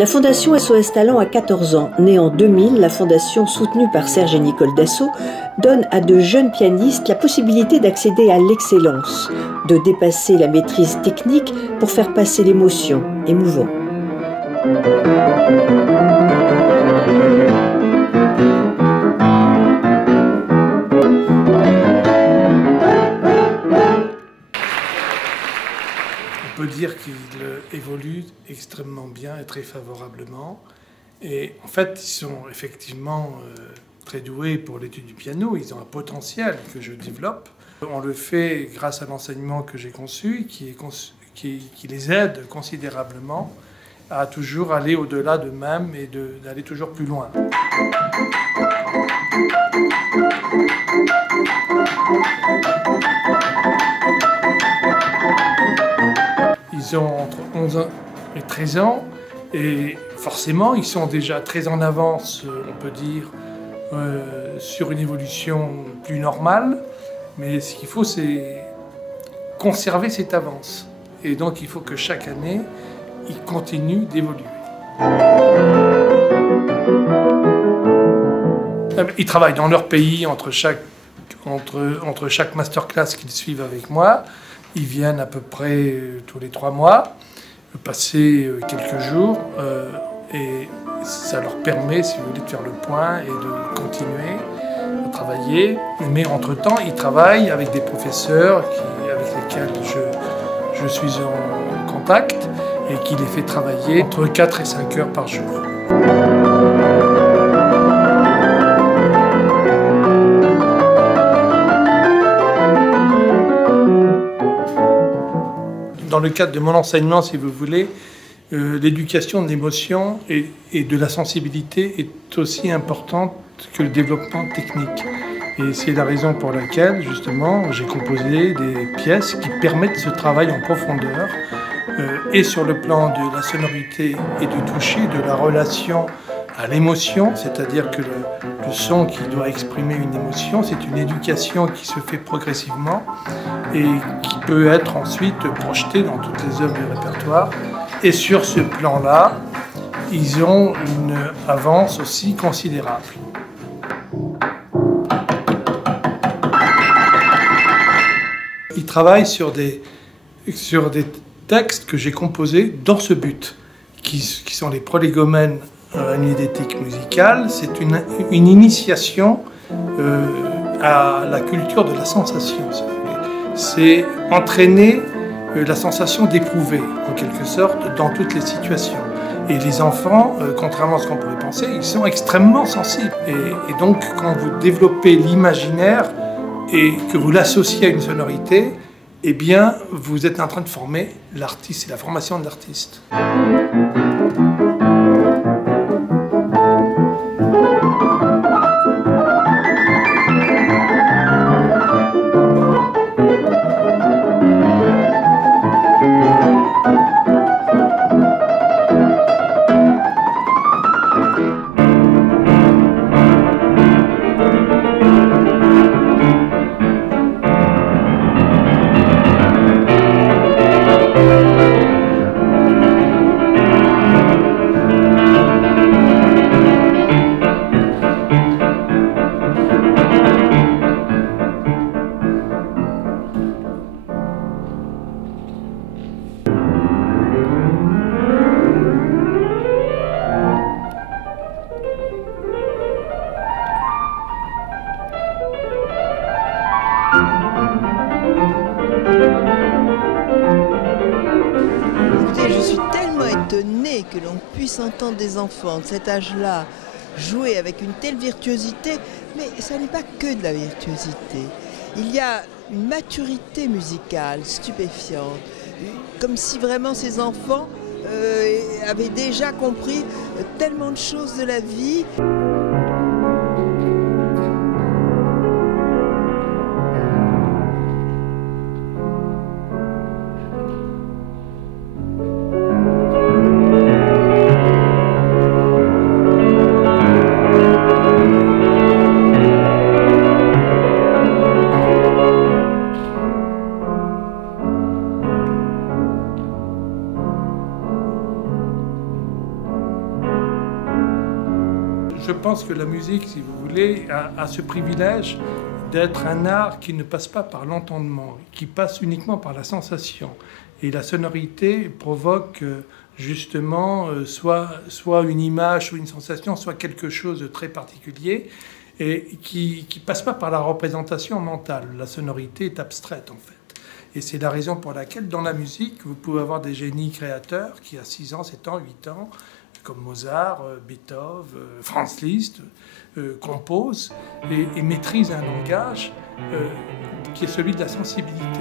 La fondation SOS Talent a 14 ans. Née en 2000, la fondation, soutenue par Serge et Nicole Dassault, donne à de jeunes pianistes la possibilité d'accéder à l'excellence, de dépasser la maîtrise technique pour faire passer l'émotion, émouvant. On peut dire qu'il évolue extrêmement bien et très favorablement. Et en fait, ils sont effectivement très doués pour l'étude du piano. Ils ont un potentiel que je développe. On le fait grâce à l'enseignement que j'ai conçu, qui les aide considérablement à toujours aller au-delà d'eux-mêmes et d'aller toujours plus loin. Ils ont entre 11 ans et 13 ans et forcément ils sont déjà très en avance, on peut dire, sur une évolution plus normale. Mais ce qu'il faut, c'est conserver cette avance. Et donc il faut que chaque année, ils continuent d'évoluer. Ils travaillent dans leur pays entre chaque masterclass qu'ils suivent avec moi. Ils viennent à peu près tous les 3 mois, passer quelques jours, et ça leur permet, si vous voulez, de faire le point et de continuer à travailler. Mais entre-temps, ils travaillent avec des professeurs avec lesquels je suis en contact et qui les fait travailler entre 4 et 5 heures par jour. Dans le cadre de mon enseignement, si vous voulez, l'éducation de l'émotion et de la sensibilité est aussi importante que le développement technique. Et c'est la raison pour laquelle, justement, j'ai composé des pièces qui permettent ce travail en profondeur, et sur le plan de la sonorité et du toucher, de la relation à l'émotion, c'est-à-dire que le son qui doit exprimer une émotion, c'est une éducation qui se fait progressivement et qui peut être ensuite projetée dans toutes les œuvres du répertoire. Et sur ce plan-là, ils ont une avance aussi considérable. Ils travaillent sur des textes que j'ai composés dans ce but, qui sont les prolégomènes à une idétique musicale. C'est une initiation à la culture de la sensation, si vous voulez. C'est entraîner la sensation d'éprouver, en quelque sorte, dans toutes les situations. Et les enfants, contrairement à ce qu'on pourrait penser, ils sont extrêmement sensibles. Et donc, quand vous développez l'imaginaire et que vous l'associez à une sonorité, eh bien, vous êtes en train de former l'artiste, c'est la formation de l'artiste. Que l'on puisse entendre des enfants de cet âge-là jouer avec une telle virtuosité, mais ça n'est pas que de la virtuosité. Il y a une maturité musicale stupéfiante, comme si vraiment ces enfants avaient déjà compris tellement de choses de la vie. je pense que la musique, si vous voulez, a ce privilège d'être un art qui ne passe pas par l'entendement, qui passe uniquement par la sensation. Et la sonorité provoque justement soit une image, soit une sensation, soit quelque chose de très particulier, et qui ne passe pas par la représentation mentale. La sonorité est abstraite, en fait. Et c'est la raison pour laquelle, dans la musique, vous pouvez avoir des génies créateurs qui, à 6 ans, 7 ans, 8 ans, comme Mozart, Beethoven, Franz Liszt, composent et maîtrisent un langage qui est celui de la sensibilité.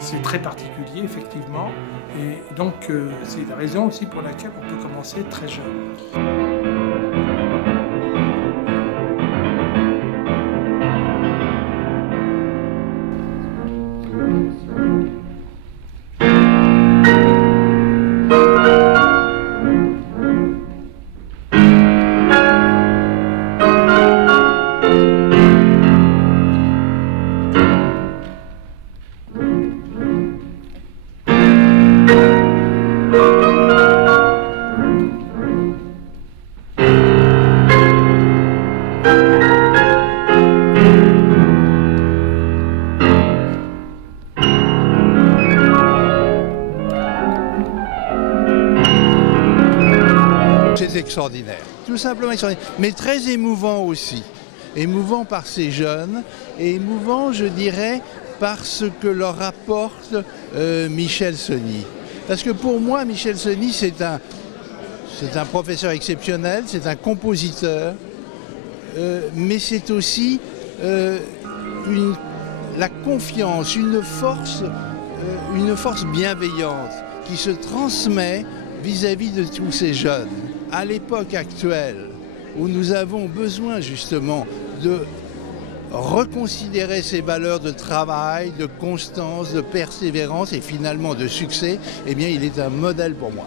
C'est très particulier, effectivement. Et donc, c'est la raison aussi pour laquelle on peut commencer très jeune. C'est extraordinaire, tout simplement extraordinaire, mais très émouvant aussi. Émouvant par ces jeunes et émouvant, je dirais, par ce que leur apporte Michel Sony. Parce que pour moi, Michel Sony, c'est un professeur exceptionnel, c'est un compositeur, mais c'est aussi la confiance, une force bienveillante qui se transmet vis-à-vis de tous ces jeunes. À l'époque actuelle, où nous avons besoin justement de reconsidérer ces valeurs de travail, de constance, de persévérance et finalement de succès, eh bien il est un modèle pour moi.